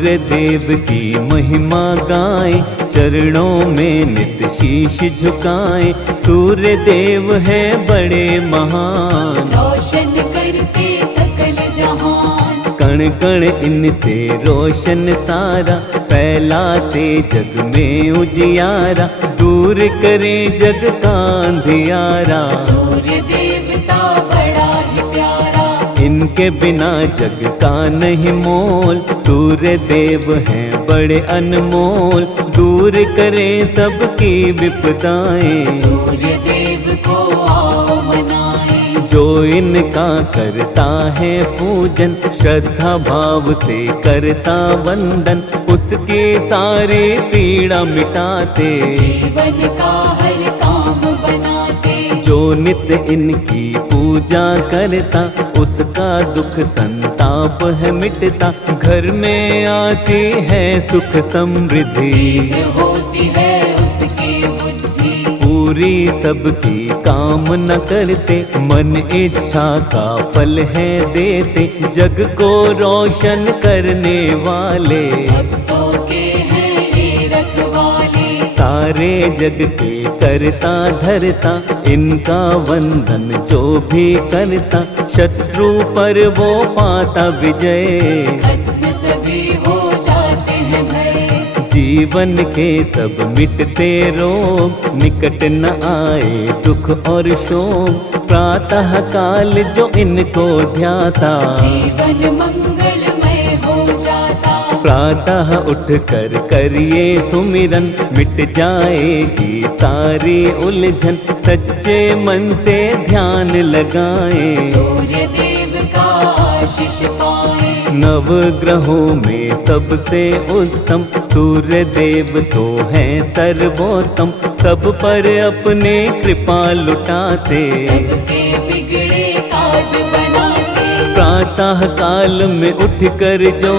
सूर्य देव की महिमा गाए, चरणों में नित शीश झुकाए। सूर्य देव है बड़े महान, रोशन करते सकल जहान। कण कण इनसे रोशन सारा, फैलाते जग में उजियारा। दूर करे जग का अंधियारा, सूर्य देवता बड़ा ही प्यारा। इनके बिना जग का नहीं मोल। सूर्य देव हैं बड़े अनमोल, दूर करे सबकी विपदाएं। सूर्य देव को आओ मनाएं। जो इनका करता है पूजन, श्रद्धा भाव से करता वंदन, उसकी सारी पीड़ा मिटाते। जीवन का हर काम बनाते। जो नित्य इनकी पूजा करता, उसका दुख संताप है मिटता। घर में आती है सुख समृद्धि, तीव्र होती है उसकी बुद्धि। पूरी सबकी कामना करते, मन इच्छा का फल है देते। जग को रोशन करने वाले, भक्तों के हैं ये रखवाले। सारे जग के करता धरता। इनका वंदन जो भी करता, शत्रु पर वो पाता विजय। खत्म सभी हो जाते हैं भय। जीवन के सब मिटते रोग, निकट न आए दुख और शोक। प्रातः काल जो इनको ध्याता, जीवन मंगलमय हो जाता। प्रातः उठ कर करिए सुमिरन, मिट जाएगी सारी उलझन। सच्चे मन से ध्यान लगाएं, सूर्य देव का आशीष पाएं। नव ग्रहों में सबसे उत्तम, सूर्य देव तो हैं सर्वोत्तम। सब पर अपने कृपा लुटाते, सबके बिगड़े ताज बनाते। प्रातः काल में उठ कर जो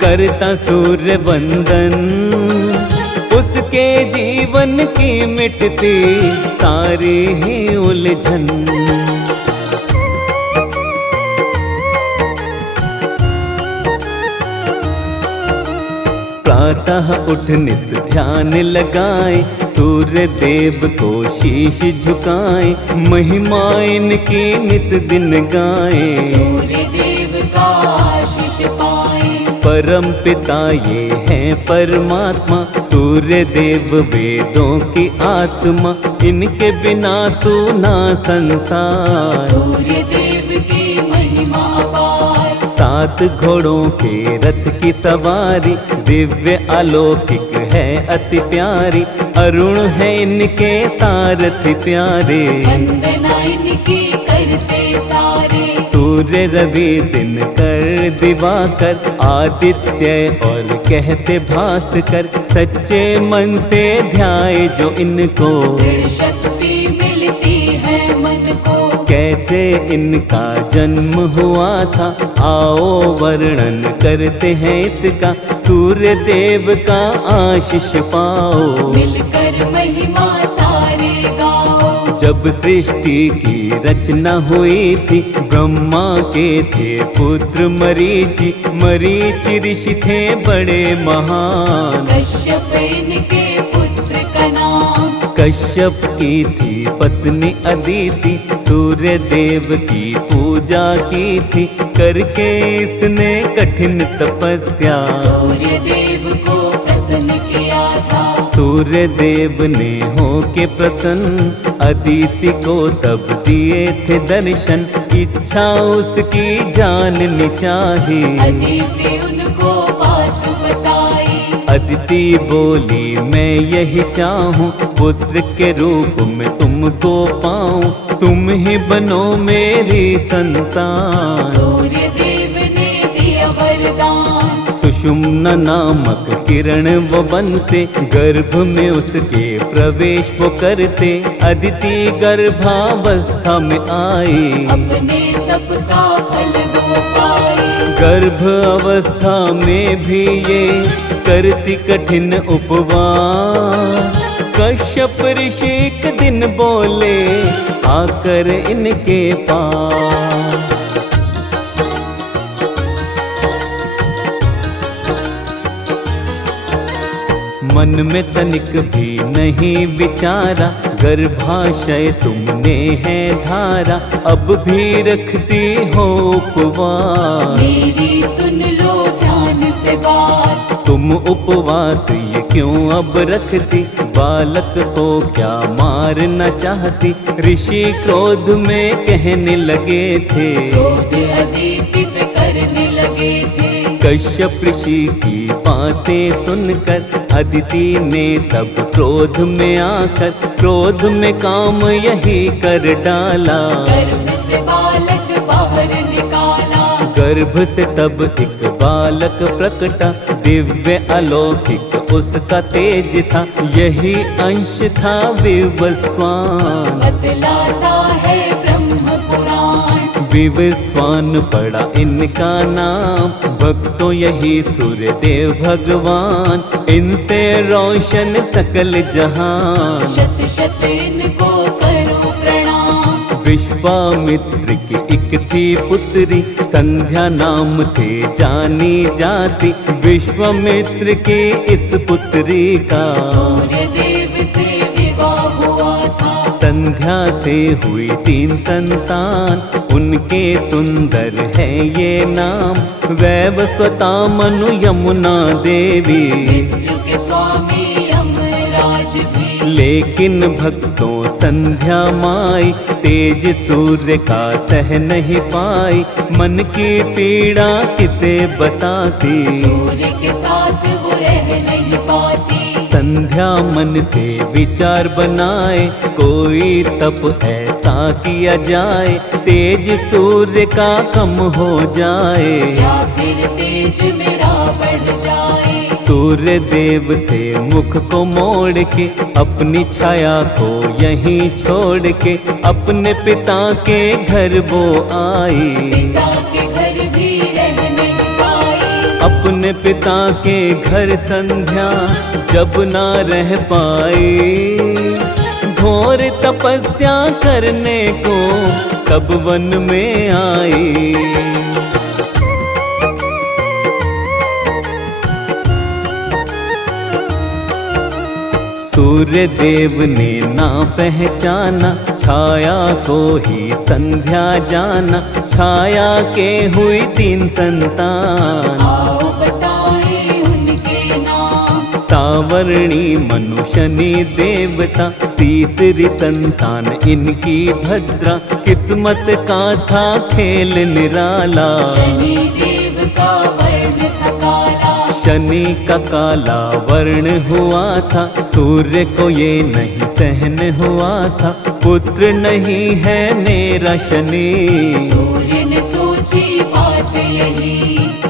करता सूर्य वंदन, उसके जीवन की मिटती सारी ही उलझन। प्रातः उठ नित ध्यान लगाए, सूर्य देव को शीश झुकाए। महिमा इनकी नित दिन गाए, सूर्य देव का आशीष पाएं। परम पिता ये हैं परमात्मा। सूर्य देव वेदों की आत्मा, इनके बिना सूना संसार। सूर्य देव की महिमा अपार। 7 घोड़ों के रथ की सवारी, दिव्य अलौकिक है अति प्यारी। अरुण है इनके सारथी प्यारे, वंदना इनकी करते सारे। सूर्य रवि दिनकर दिवाकर, आदित्य और कहते भास्कर। सच्चे मन से ध्याए जो इनको, दृढ़ शक्ति मिलती है मन को। कैसे इनका जन्म हुआ था, आओ वर्णन करते हैं इसका। सूर्य देव का आशीष पाओ, मिलकर महिमा सारे गाओ। जब सृष्टि की रचना हुई थी, ब्रह्मा के थे पुत्र मरीचि। मरीचि ऋषि थे बड़े महान, कश्यप इनके पुत्र का नाम। कश्यप की थी पत्नी अदिति। सूर्य देव की पूजा की थी, करके इसने कठिन तपस्या। सूर्य देव को प्रसन्न किया था। सूर्य देव ने होके प्रसन्न, अदिति को तब दिए थे दर्शन। इच्छा उसकी जाननी चाहिए, अदिति उनको बात बताई। अदिति बोली मैं यही चाहूँ, पुत्र के रूप में तुमको पाऊँ। तुम ही बनो मेरी संतान। सूर्य देव ने दिया वरदान। सुषुम्ना नामक किरण वो बनते, गर्भ में उसके प्रवेश वो करते। अदिति गर्भावस्था में आई, अपने तप का फल वो पाए। गर्भ अवस्था में भी ये करती कठिन उपवास। कश्यप ऋषि एक दिन बोले आकर इनके पास, मन में तनिक भी नहीं विचारा, गर्भाशय तुमने है धारा, अब भी रखती हो उपवास। मेरी सुन लो ध्यान से बात, तुम उपवास ये क्यों अब रखती, बालक को क्या मारना चाहती। ऋषि क्रोध में कहने लगे थे, क्रोध अदिति पे करने लगे थे। कश्यप ऋषि की बातें सुनकर अदिति ने तब क्रोध में आकर, क्रोध में काम यही कर डाला। गर्भ से बालक बाहर निकाला, गर्भ से तब एक बालक प्रकटा, दिव्य अलौकिक उसका तेज था, यही अंश था विवस्वान। बतलाता है ब्रह्म पुराण, विवस्वान पड़ा इनका नाम, भक्तों यही सूर्य देव भगवान, इनसे रोशन सकल जहान। शत शत इनको करो प्रणाम। विश्वामित्र की एक थी पुत्री, संध्या नाम से जानी जाती, विश्वामित्र की इस पुत्री का सूर्य देव से विवाह हुआ था। संध्या से हुई 3 संतान, उनके सुंदर है ये नाम, वैवस्वता मनु यमुना देवी। मृत्यु के स्वामी यमराज भी, लेकिन भक्तों संध्या माई, तेज सूर्य का सह नहीं पाई, मन की पीड़ा किसे बताती। सूर्य के साथ वो रह नहीं पाती। संध्या मन से विचार बनाए, कोई तप ऐसा किया जाए, तेज सूर्य का कम हो जाए, या फिर तेज मेरा बढ़ जाए। सूर्य देव से मुख को मोड़ के, अपनी छाया को यहीं छोड़ के, अपने पिता के घर वो आई। पिता के घर भी रह नहीं पाई। अपने पिता के घर संध्या जब ना रह पाई, घोर तपस्या करने को तब वन में आई। सूर्य देव ने ना पहचाना, छाया को ही संध्या जाना, छाया के हुई 3 संतान। आओ बताएं उनके नाम, सावर्णी मनु शनि देवता, तीसरी संतान इनकी भद्रा, किस्मत का था खेल निराला। शनि देव का वर्ण था काला, शनि का काला वर्ण हुआ था, सूर्य को ये नहीं सहन हुआ था, पुत्र नहीं है मेरा शनि। सूर्य ने सोची बात यही,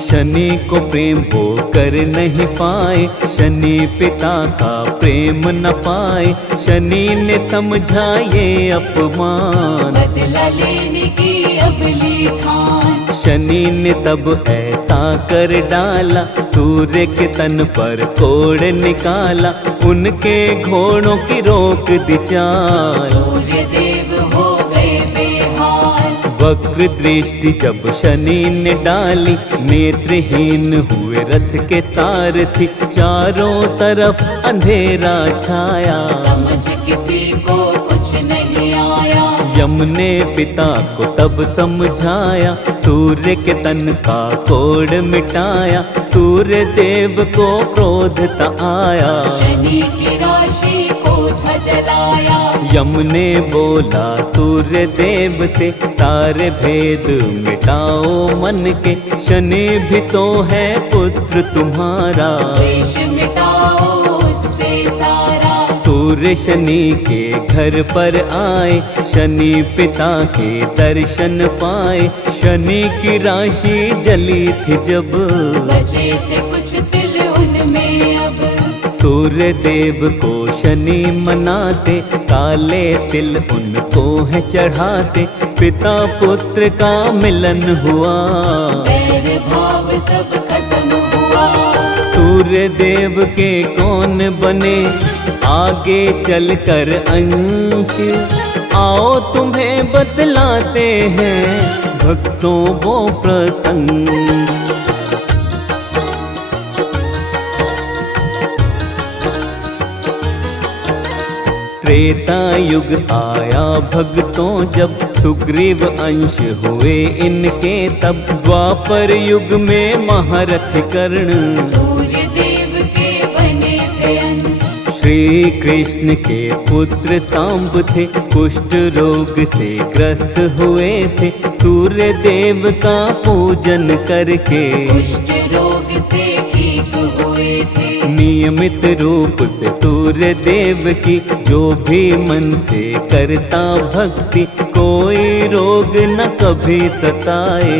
शनि को प्रेम वो कर नहीं पाए, शनि पिता का प्रेम न पाए, शनि ने समझा ये अपमान। बदला लेने की अब ली ठान। शनि ने तब ऐसा कर डाला, सूर्य के तन पर कोड़ निकाला, उनके घोड़ों की रोक दी चाल। सूर्य देव हो गए बेहाल, वक्र दृष्टि जब शनि ने डाली, नेत्रहीन हुए रथ के सारथी, चारों तरफ अंधेरा छाया। समझ किसी को कुछ नहीं आया। यम ने पिता को तब समझाया, सूर्य के तन का कोड़ मिटाया, सूर्य देव को क्रोध ता आया। शनि की राशि को था जलाया, यम ने बोला सूर्य देव से, सारे भेद मिटाओ मन के, शनि भी तो है पुत्र तुम्हारा। द्वेष मिटाओ उससे सारा। सूर्य शनि के घर पर आए, शनि पिता के दर्शन पाए, शनि की राशि जली थी जब, बचे थे कुछ तिल उनमें अब। सूर्य देव को शनि मनाते, काले तिल उनको है चढ़ाते, पिता पुत्र का मिलन हुआ, वैर भाव सब खत्म हुआ। सूर्य देव के कौन बने आगे चलकर अंश, आओ तुम्हें बतलाते हैं भक्तों वो प्रसंग। त्रेता युग आया भक्तों जब, सुग्रीव अंश हुए इनके तब। द्वापर युग में महारथ कर्ण, सूर्य देव के बने थे अंश। श्री कृष्ण के पुत्र सांब थे, कुष्ठ रोग से ग्रस्त हुए थे। सूर्य देव का पूजन करके कुष्ठ रोग से ठीक हुए थे। नियमित रूप से सूर्य देव की जो भी मन से करता भक्ति, कोई रोग न कभी सताए।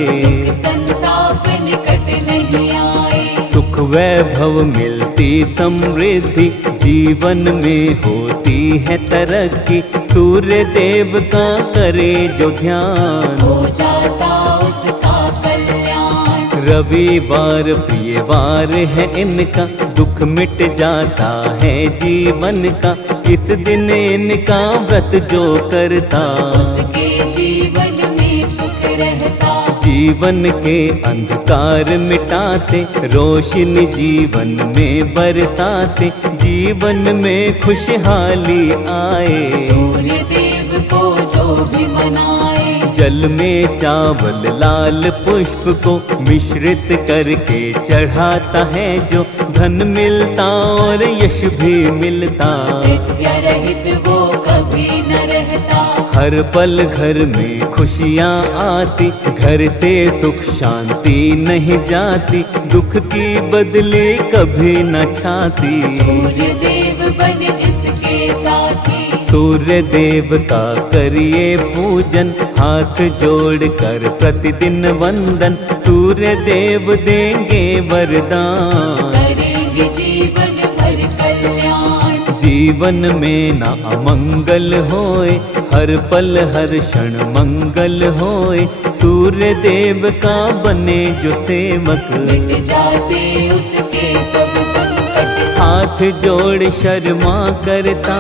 संताप निकट नहीं आए। सुख वैभव मिलती समृद्धि, जीवन में होती है तरक्की। सूर्य देव का करे जो ध्यान, हो जाता उसका कल्याण। रविवार प्रिय वार है इनका, दुख मिट जाता है जीवन का। इस दिन इनका व्रत जो करता, उसके जीवन में सुख रहता। जीवन के अंधकार मिटाते, रोशनी जीवन में बरसाते। जीवन में खुशहाली आए, सूर्य देव को जो भी मनाए। जल में चावल लाल पुष्प को मिश्रित करके चढ़ाता है जो, धन मिलता और यश भी मिलता। विद्या रहित वो कभी न रहता। हर पल घर में खुशियाँ आती, घर से सुख शांति नहीं जाती। दुख की बदले कभी न छाती, सूर्य देव बन जिसके साथी। सूर्य देव का करिए पूजन, हाथ जोड़ कर प्रतिदिन वंदन। सूर्य देव देंगे वरदान, करेंगे जीवन भर कल्याण। जीवन में न अमंगल होए, हर पल हर क्षण मंगल होए। सूर्य देव का बने जो सेवक, मिट जाते उसके सब संकट। हाथ जोड़ शर्मा करता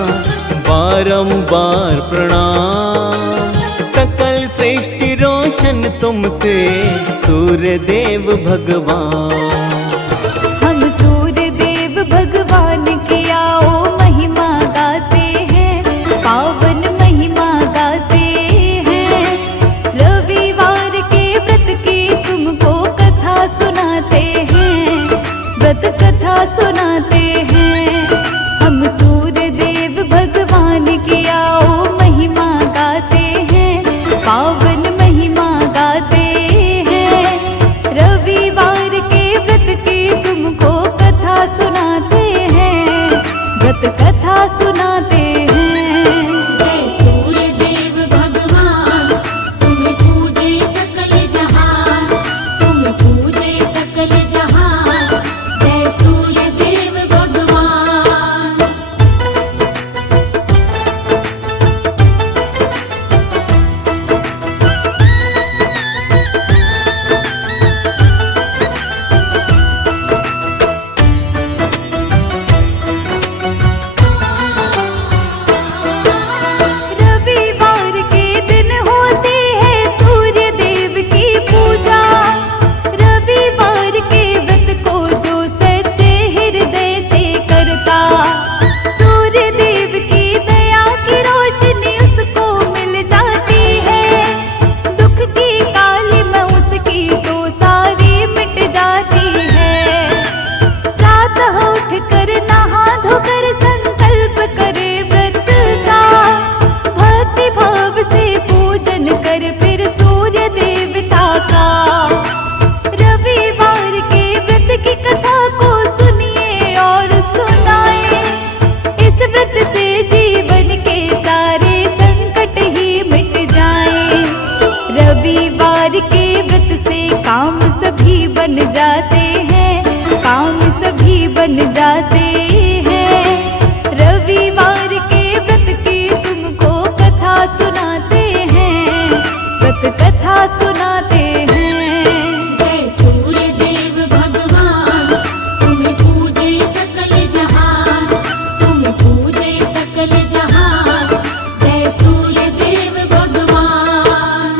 बारंबार प्रणाम। सकल सृष्टि रोशन तुमसे सूर्य देव भगवान। हम सूर्य देव भगवान की आओ महिमा गाते हैं, पावन महिमा गाते हैं। रविवार के व्रत की तुमको कथा सुनाते हैं, व्रत कथा सुनाते हैं। हम सूर्य देव भगवान की आओ महिमा गाते हैं, पावन महिमा गाते हैं। रविवार के व्रत की तुमको कथा सुनाते हैं, व्रत कथा सुनाते हैं। जय सूर्य देव भगवान, तुम पूजे सकल जहान, तुम पूजे सकल जहान। जय सूर्य देव भगवान। रविवार के दिन होती है सूर्य देव की पूजा। रविवार के व्रत को जो सच्चे हृदय से करता, सूर्य देव की दया की रोशनी उसको मिल जाती है। दुख की काली में उसकी तो सारी मिट जाती है। प्रातः उठ कर नहा धोकर संकल्प करे व्रत का, भक्ति भाव से पूजन कर फिर सूर्य देवता का। रविवार के व्रत की कथा को सुनिए और सुनाए। इस व्रत से जीवन के सारे संकट ही मिट जाएं। रविवार के व्रत से काम सभी बन जाते हैं, काम सभी बन जाते हैं। रविवार के व्रत की तुमको कथा सुनाते हैं, व्रत कथा सुनाते हैं। जय सूर्य देव भगवान, तुम पूजे सकल जहान, तुम पूजे सकल जहान। जय सूर्य देव भगवान।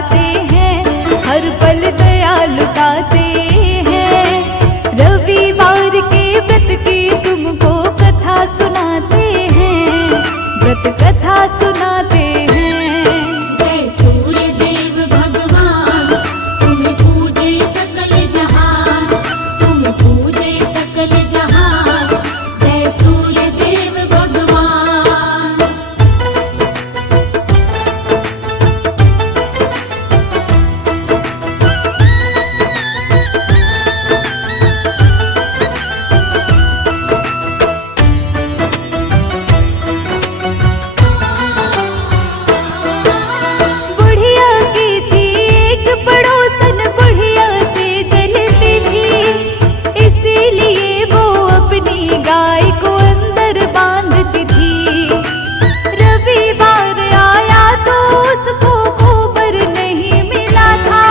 बरसाते हैं, हर पल दया लुटाते हैं। रविवार के व्रत की तुमको कथा सुनाते हैं, व्रत कथा सुनाते हैं। जय सूर्य देव भगवान, तुम पूजे सकल जहान, तुम पूजे सकल जहान। जय सूर्य देव भगवान। बुढ़िया की थी एक पड़ोसन, बुढ़िया से जलती थी, इसीलिए वो अपनी गाय को अंदर बांधती थी। रविवार आया तो उसको गोबर नहीं मिला था,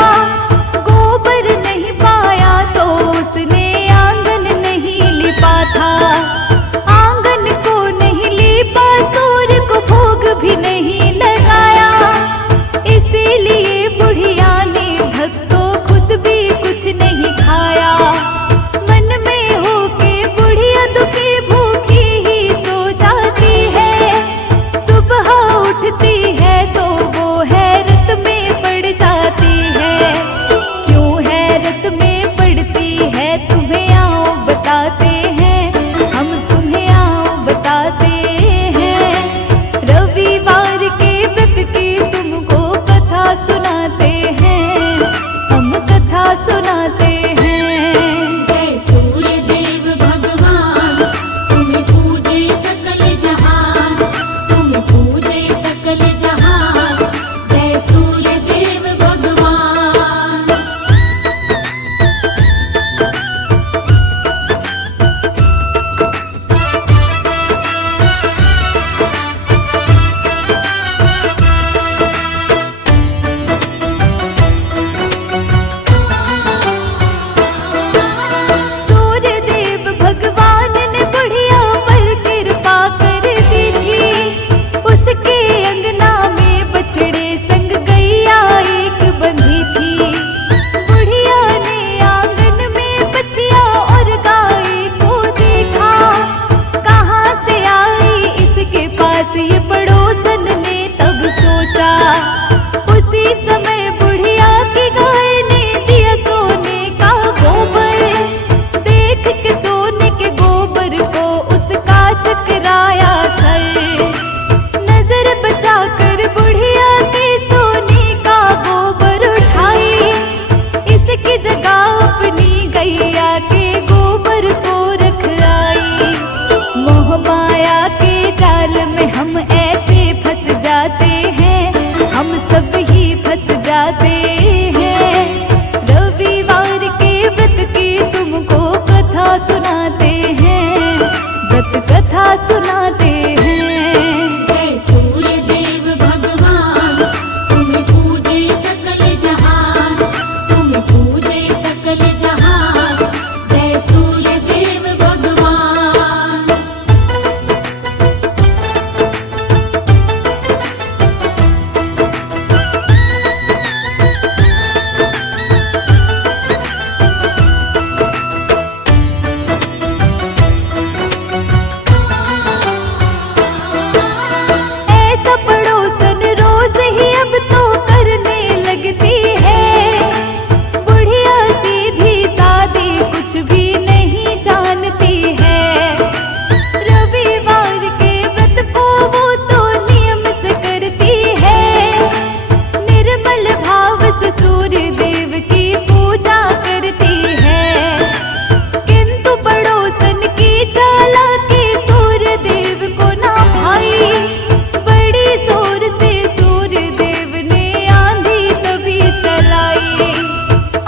गोबर नहीं पाया तो उसने आंगन नहीं लिपा था, आंगन को नहीं लिपा, सूर्य को भोग भी नहीं लगाया। इसीलिए बुढ़िया ने भक्तों खुद भी कुछ नहीं खाया। मन में होके बुढ़िया दुखी भूखी ही सो जाती है, सुबह उठती है तो वो हैरत में पड़ जाती है। क्यों हैरत में पड़ती है तुम्हें आओ बताते हैं, हम तुम्हें आओ बताते हैं। रविवार के व्रत की तुमको कथा सुनाते हैं, हम कथा सुनाते हैं। जय सूर्य देव भगवान, तुम पूजे सकल जहान, तुम पूजे सकल जहान। जय सूर्य देव भगवान। सूर्य देव भगवान ने बुढ़िया पर कृपा कर दी थी, उसके अंगना में बछड़े संग गैया एक बंधी थी। बुढ़िया ने आंगन में बछिया और गाय को देखा, कहाँ से आई इसके पास ये पड़ोसन ने तब सोचा। उसी समय बुढ़िया की गाय ने दिया सोने का गोबर, देख के सोने के गोबर को उसका चकराया सर। नजर बचाकर बुढ़िया के सोने का गोबर उठाई, इसकी जगह अपनी गैया के गोबर को रख आई। मोह माया के जाल में हम ऐसे फंस जाते हैं, हम सब ही फंस जाते हैं। रविवार के व्रत की तुमको कथा सुनाते हैं, व्रत कथा सुनाते हैं। जय सूर्य देव भगवान, तुम पूजे सकल जहान, तुम पूजे सकल जहान। जय सूर्य देव भगवान। ऐसा पड़ोसन रोज ही अब तो करने लगती है। बुढ़िया सीधी सादी कुछ भी नहीं जानती है। रविवार के व्रत को वो तो नियम से करती है, निर्मल भाव से सूर्य देव की पूजा करती है। किंतु पड़ोसन की चालाकी सूर्य देव को ना भाई, बड़ी जोर से सूर्य देव ने आंधी तभी चलाई।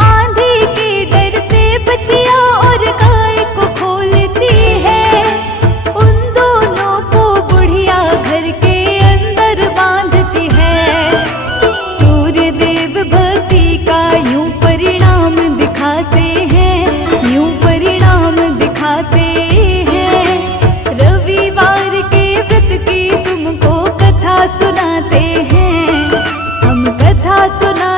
आंधी के डर से बछिया और गाय को खोलती है, उन दोनों को बुढ़िया घर के अंदर बांधती है। सूर्य देव भक्ति का यूं परिणाम दिखाते हैं, यूं परिणाम दिखाते हैं। रविवार के व्रत की तुमको कथा सुनाते हैं, हम कथा सुना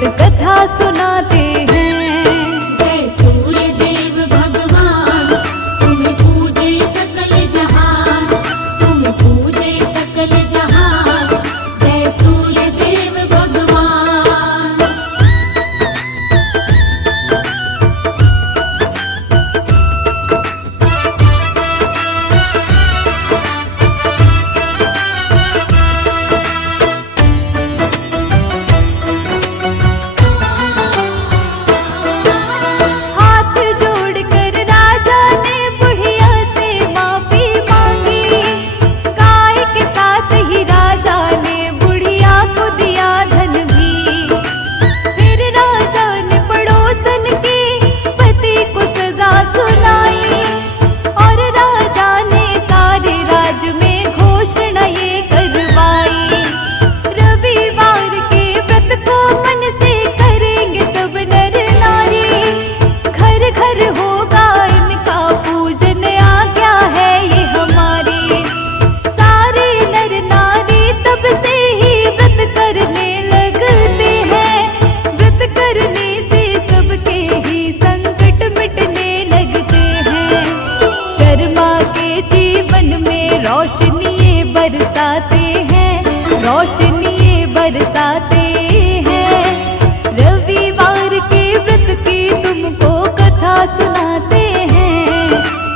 व्रत कथा सुनाते हैं। जय सूर्य देव भगवान, तुम पूजे सकल जहान, तुम पूजे सकल जहान। जय सूर्य देव भगवान। हाथ जोड़कर राजा ने बुढ़िया से माफी मांगी। गाय के साथ ही राजा ने बुढ़िया को दिया धन भी। फिर राजा ने पड़ोसन के पति को सजा सुनाई और राजा ने सारे राज्य में घोषणा ये करवाई। रविवार के व्रत को मन से करेंगे सब नर नारी। घर घर होगा इनका पूजन, आज्ञा है ये हमारी। सारे नर नारी तब से ही व्रत करने लगते हैं। व्रत करने से सबके ही संकट मिटने लगते हैं। शर्मा के जीवन में रोशनी बरसाते हैं, रोशनी बरसाते हैं। रविवार के व्रत की तुमको कथा सुनाते हैं,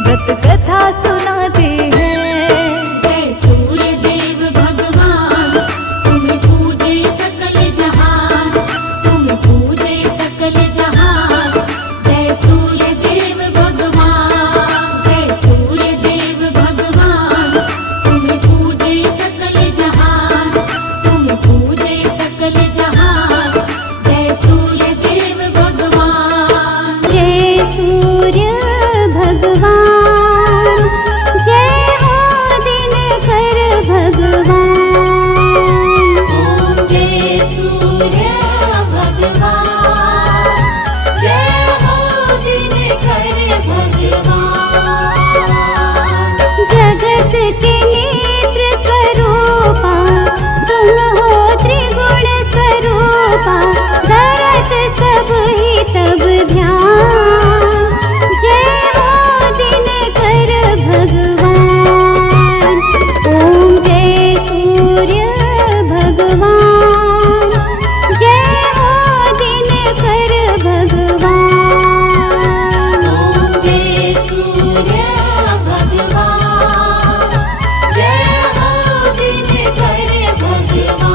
व्रत कथा सुनाते हैं। जय सूर्य देव भगवान, तुम पूजे सकल जहान, तुम पूजे सकल जहान। जय सूर्य देव भगवान, जय सूर्य देव भगवान, तुम पूजे सकल जहान, तुम पूजे सकल जहान। जय सूर्य देव भगवान। जय सूर्य भगवान, जय हो दिनकर भगवान। जय सूर्य भगवान, जय हो दिनकर भगवान। जगत के नेत्र स्वरूपा, तुम हो त्रिगुण स्वरूपा। धरत सब ही तब ध्यान, जय हो दिनकर भगवान। ओम जय सूर्य भगवान, जय हो दिनकर भगवान। जय सूर्य भगवान, जय हो दिनकर भगवान।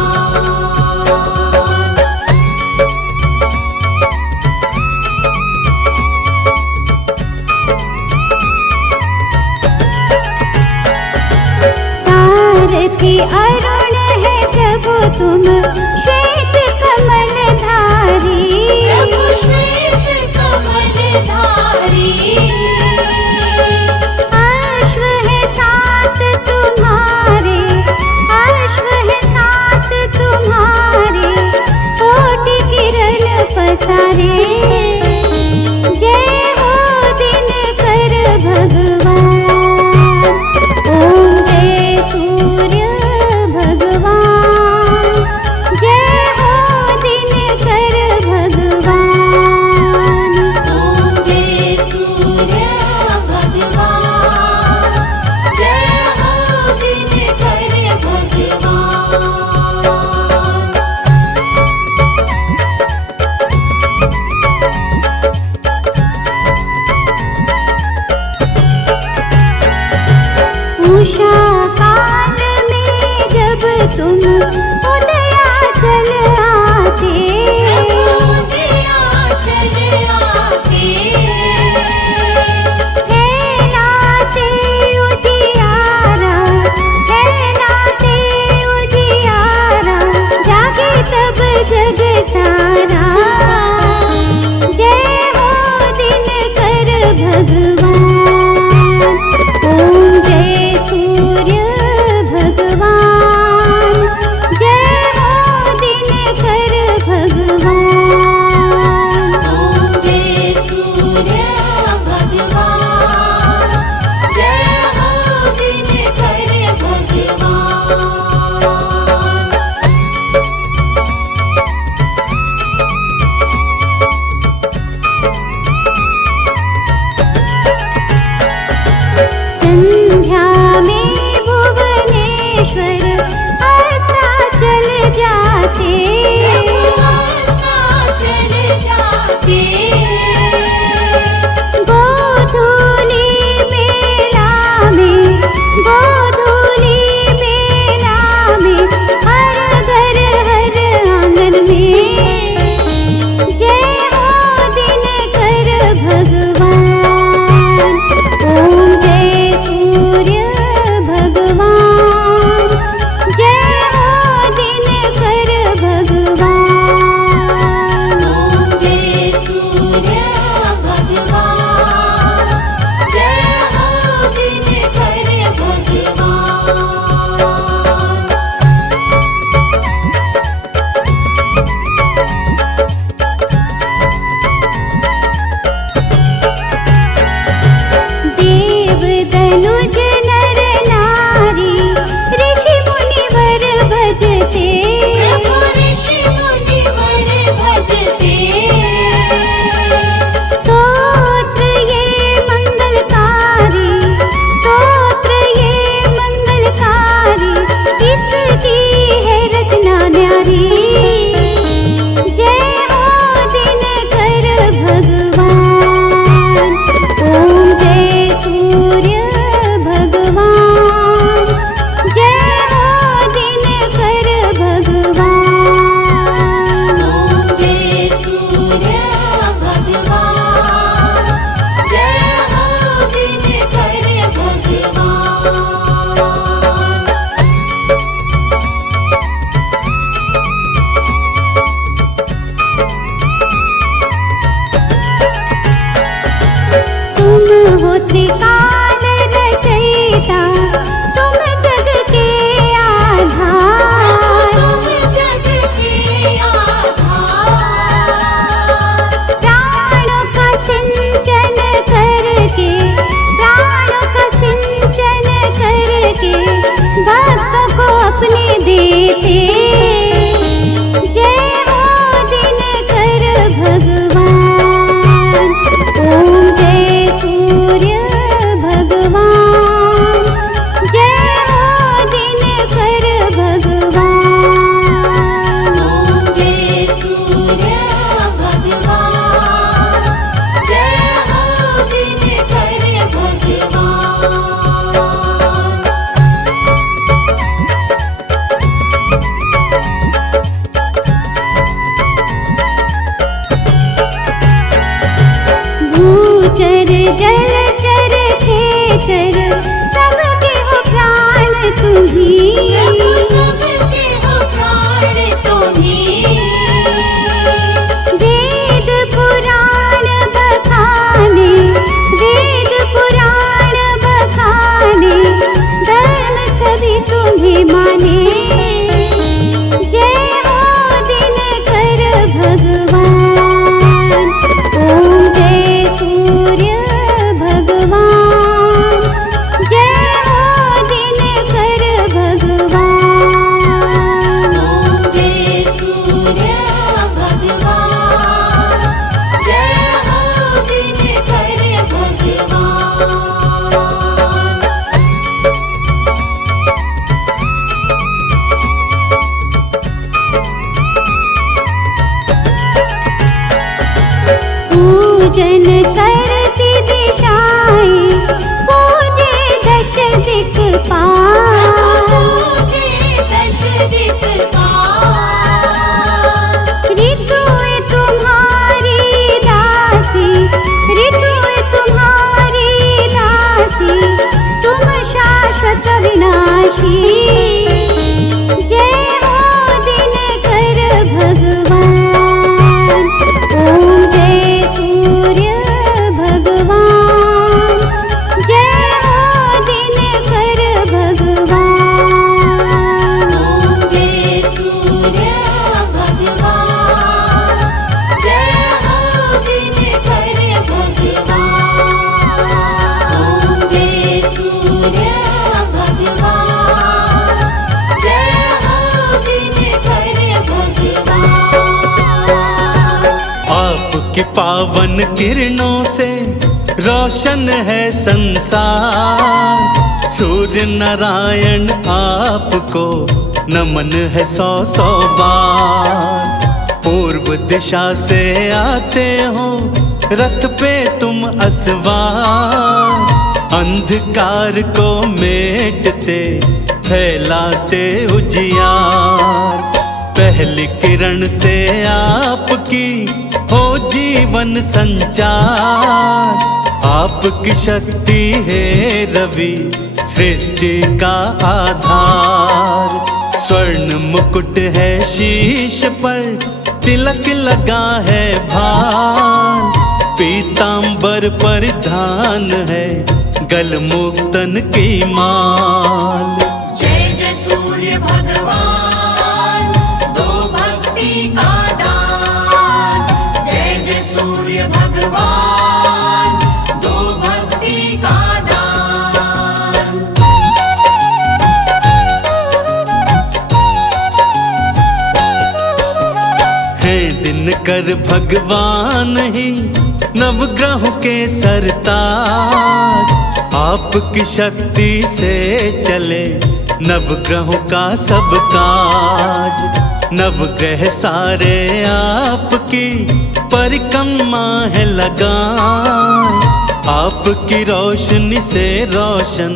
सारथी अरुण है प्रभु तुम, श्वेत कमल धारी। प्रभु श्वेत कमलधारी। अश्व है साथ तुम्हारे, अश्व है साथ तुम्हारे। कोटि किरण पसारे, जय हो दिनकर भगवान। ओम जय सूर्य भगवान, जय हो दिनकर भगवान। जय सूर्य भगवान, जय हो दिनकर भगवान। उषा काल में जब तुम उदयाचल आते। फैलाते उजियारा, फैलाते उजियारा। जागे तब जग सारा, जय हो दिनकर भगवान। ओम जय सूर्य भगवान, जय हो दिनकर भगवान। तुम हो त्रिकाल रचयिता, तुम जग के आधार। तुम जग के आधार, प्राणों का सिंचन करके, प्राणों का सिंचन करके भक्तों को अपने देते। जय हो दिनकर भगवान, ओम जय सूर्य भगवान, जय हो दिनकर भगवान। ओम जय सूर्य भगवान, जय हो दिनकर भगवान। भूचर जलचर खेचर सबके हो प्राण तुम्ही। प्रभु सबके हो प्राण तुम्हीं, वेद पुराण बखाने, वेद पुराण बखाने, धर्म सभी तुम्हें माने। जय हो दिनकर भगवान, ओम जय सूर्य भगवान, जय हो दिनकर भगवान। ओम जय सूर्य भगवान, जय हो दिनकर भगवान। पूजन करती दिशाएं, पूजे दश दिक्पाल। पूजे दश दिक्पाल, ऋतुएं तुम्हारी दासी, ऋतुएं तुम्हारी दासी, तुम शाश्वत विनाशी। जय हो दिनकर भगवान, ओम जय सूर्य भगवान, जय हो दिनकर भगवान। ओम जय सूर्य भगवान, जय हो दिनकर भगवान। ओम जय सूर्य भगवान, जय हो दिनकर भगवान। आपकी पावन किरणों से रोशन है संसार। सूर्य नारायण आपको नमन है सौ सौ बार। पूर्व दिशा से आते हो रथ पे तुम असवार। अंधकार को मेटते फैलाते उजियार। पहली किरण से आपकी हो जीवन संचार। आपकी शक्ति है रवि सृष्टि का आधार। स्वर्ण मुकुट है शीश पर, तिलक लगा है भार। पीतांबर परिधान है, गलमुक्तन की माल। जय जय सूर्य भगवान, दो भक्ति का दान। जय जय सूर्य भगवान, दो भक्ति का दान। है दिनकर भगवान ही नवग्रहों के सरताज। आपकी शक्ति से चले नवग्रहों का सब काज। नवग्रह सारे आपकी परिक्रमा है लगाए। आपकी रोशनी से रोशन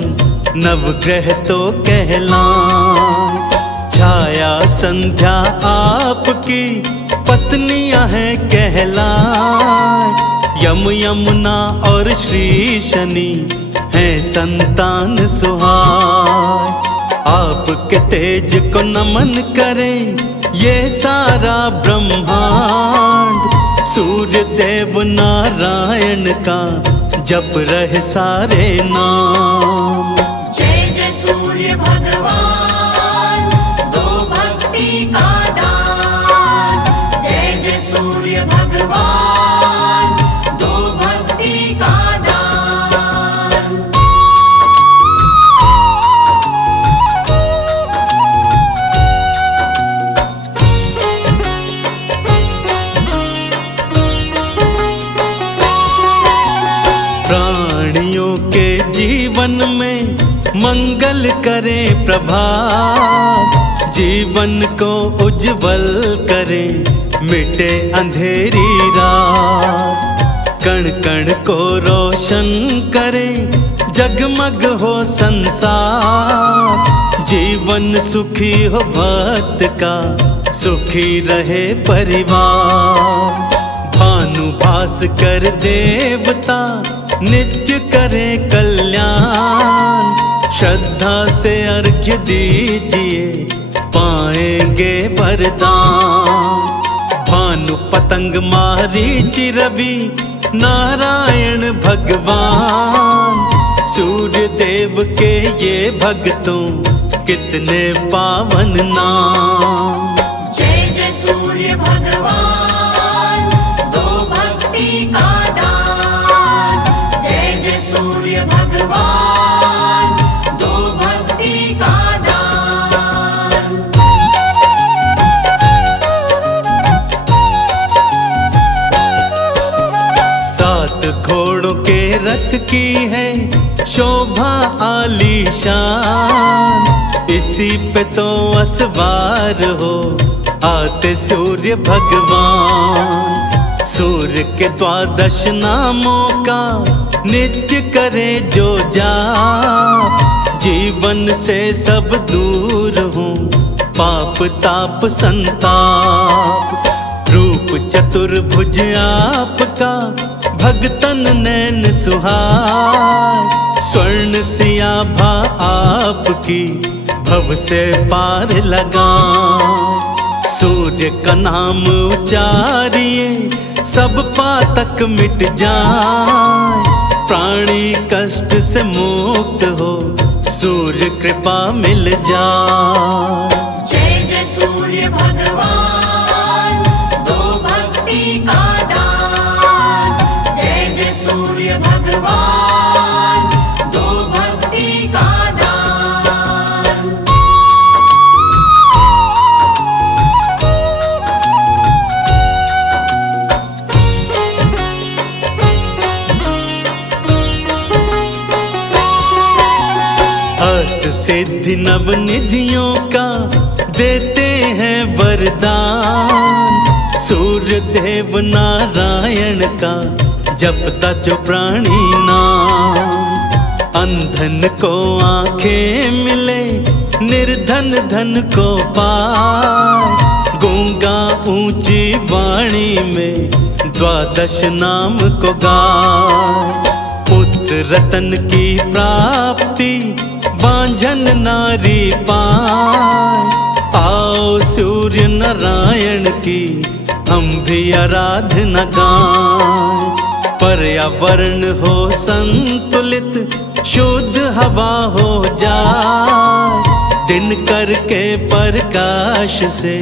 नवग्रह तो कहलाए। छाया संध्या आपकी पत्नियां हैं कहलाए। यम यमुना और श्री शनि हैं संतान सुहाय। आपके तेज को नमन करे ये सारा ब्रह्मांड। सूर्य देव नारायण का जप रहे सारे नाम। जय जय सूर्य भगवान, दो भक्ति का दान। जय जय सूर्य भगवान, दो भक्ति का दान। प्राणियों के जीवन में मंगल करे प्रभात। जीवन को उज्जवल करे मिटे अंधेरी रात। कण कण को रोशन करे जगमग हो संसार। जीवन सुखी हो भक्त का सुखी रहे परिवार। भानु भास्कर देवता नित्य करे कल्याण। श्रद्धा से अर्घ्य दीजिए पाएंगे वरदान। भानु पतंग मारीचि रवि नारायण भगवान। सूर्य देव के ये भक्तों कितने पावन नाम। जय जय सूर्य भगवान, दो भक्ति का दान। जय जय सूर्य भगवान, दो भक्ति का दान। सात घोड़ों के रथ की है शोभा आलीशान। इसी पे तो असवार हो आते सूर्य भगवान। सूर्य के 12 नामों का नित्य करे जो जाप। जीवन से सब दूर हूँ पाप ताप संताप। रूप चतुर्भुज आपका भगतन नैन सुहाय। स्वर्ण सियाभा आपकी भव से पार लगा। सूर्य का नाम उचारिए सब पातक मिट जाए। प्राणी कष्ट से मुक्त हो सूर्य कृपा मिल जाए। जय जय सूर्य भगवान, दो भक्ति का दान। जय जय सूर्य भगवान, दो भक्ति का दान। अष्ट सिद्धि नव निधियों का देते हैं वरदान। सूर्य देव नारायण का जपता जो प्राणी नाम। अंधन को आंखें मिले निर्धन धन को पाए। गूंगा ऊंची वाणी में 12 नाम को गाए। पुत्र रतन की प्राप्ति बांझन नारी पाए। आओ सूर्य नारायण की हम भी आराधना गाएं। पर्यावरण हो संतुलित शुद्ध हवा हो जाए। दिन करके प्रकाश से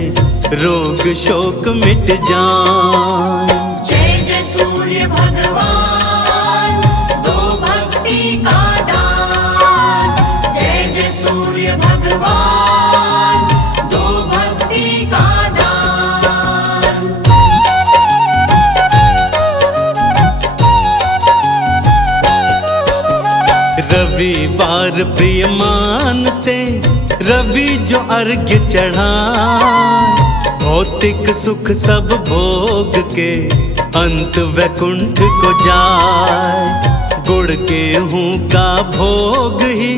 रोग शोक मिट जाए। जय जय सूर्य भगवान, दो भक्ति का दान। जय जय सूर्य भगवान, दो भक्ति का दान। रविवार प्रिय मानते रवि जो अर्घ्य चढ़ाए। भौतिक सुख सब भोग के अंत वैकुंठ को जाए। गुड़ गेहूं का भोग ही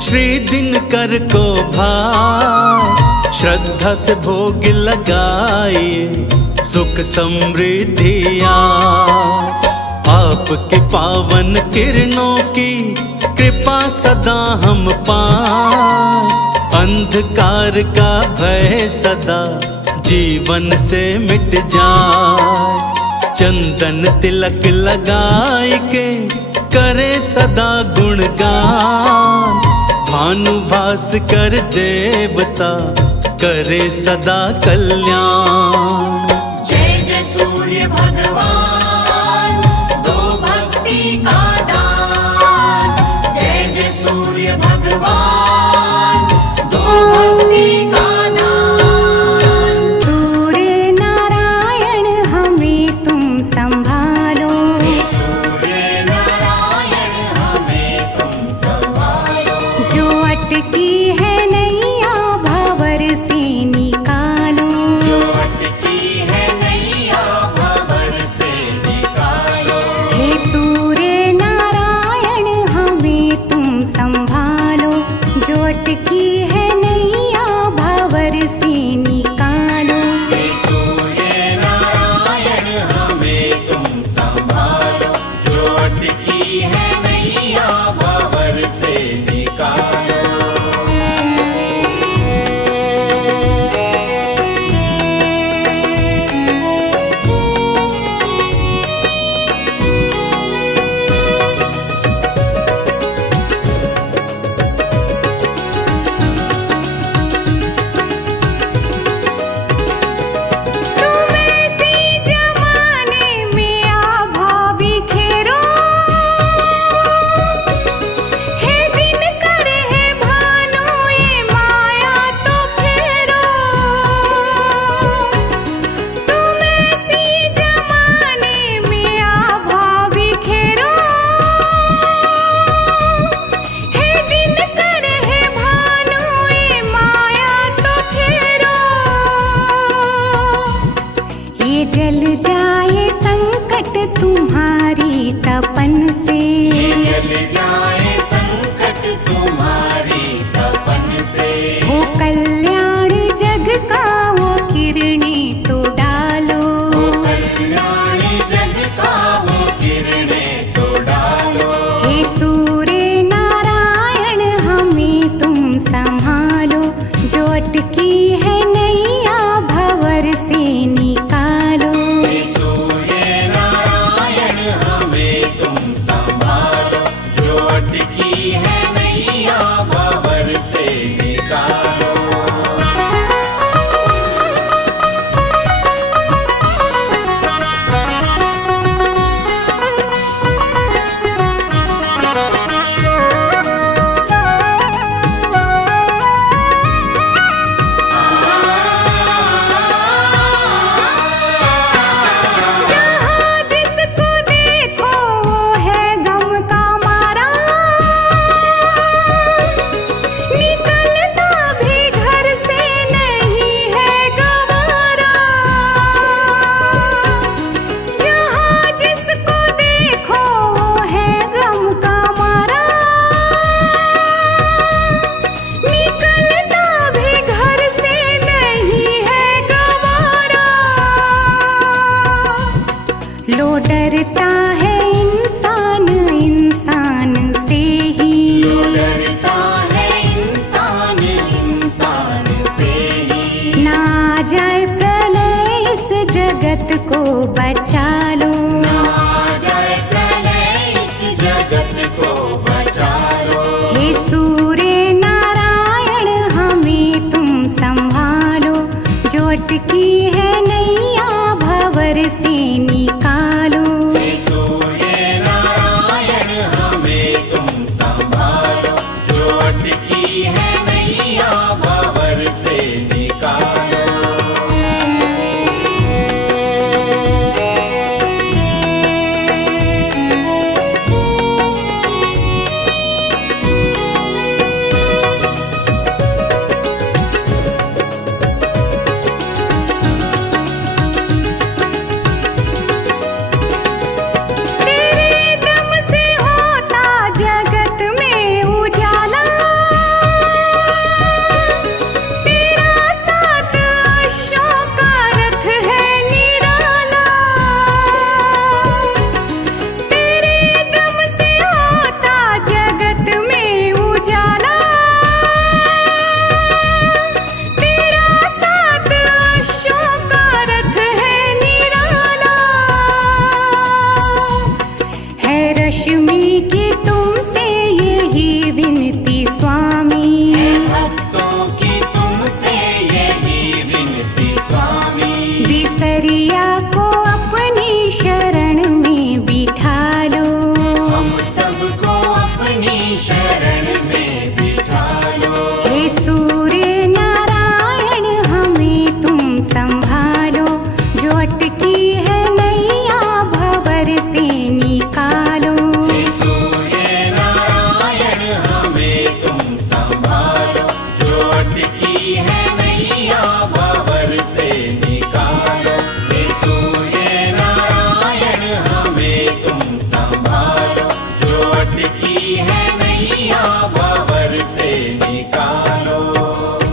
श्री दिनकर को भाए। श्रद्धा से भोग लगाइए सुख समृद्धि आए। आपकी पावन किरणों की कृपा सदा हम पाएं। अंधकार का भय सदा जीवन से मिट जाए। चंदन तिलक लगाए के करे सदा गुणगान। भानुभास कर देवता करे सदा कल्याण। जय जय सूर्य भगवान, दो भक्ति का दान। जय जय सूर्य भगवान, दो भक्ति का दान। सूर्य नारायण हमें तुम संभालो। सूर्य नारायण हमें तुम संभालो। जो अटकी है नैया भंवर से निकालो। जो अटकी है नैया भंवर से दशमी